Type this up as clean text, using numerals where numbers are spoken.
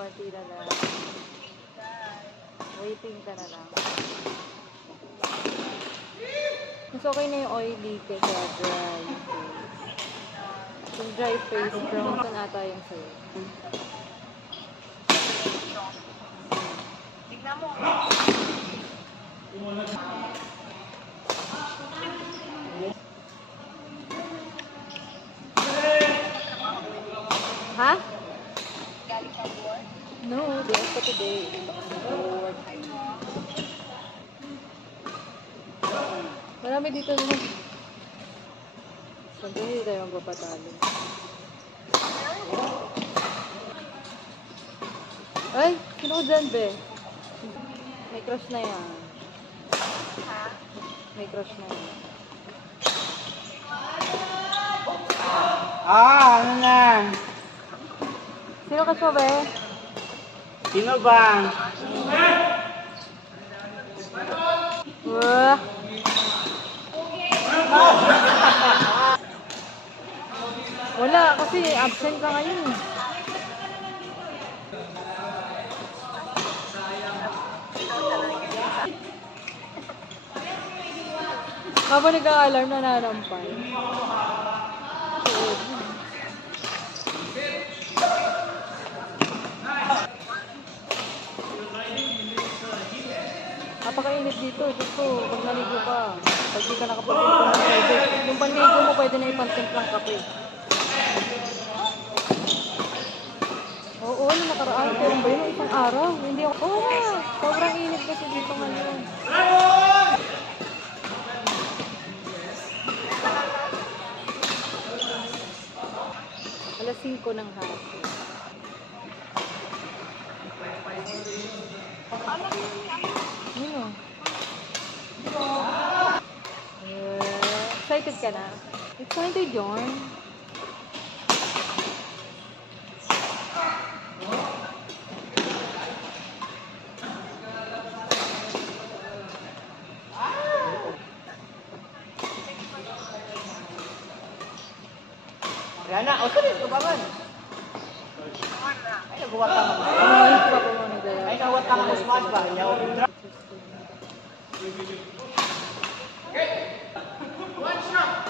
konti na lang. Waiting ka na lang. Mas okay na yung oily kaysa dry face. Yung dry face, brown kan ata yung sa'yo. Tignan mo. Ha? Galing sa buwan. No, day off ko today. Bored. Marami dito naman. Siyempre, hindi tayo magpapatalo. Ay, sino ko dyan, be? May crush na yan. Ha? May crush na yan. Ano na? Sino ka siya, be? Sino ba? Wah! Wala, kasi absent ka ngayon. Habang nag-a-alarm, nananampay. Napakainit dito. Dito, pag naligo ka, pag di ka nakapagpiligo ng toilet, yung panligo mo pwede na ipantemplang kape. Oo, nung nakaraan, pero ba yun, isang araw? Hindi ako, sobrang init kasi dito ngayon. Alas 5 ng hapon. Ano? Excited ka na? Excited, John? Rihanna, o tuloy, tubangan. Ay, nagawat ka mo. Ay, pa po mo nagdala. Ay, nagawat ka mo smash ba? Ayaw. One shot!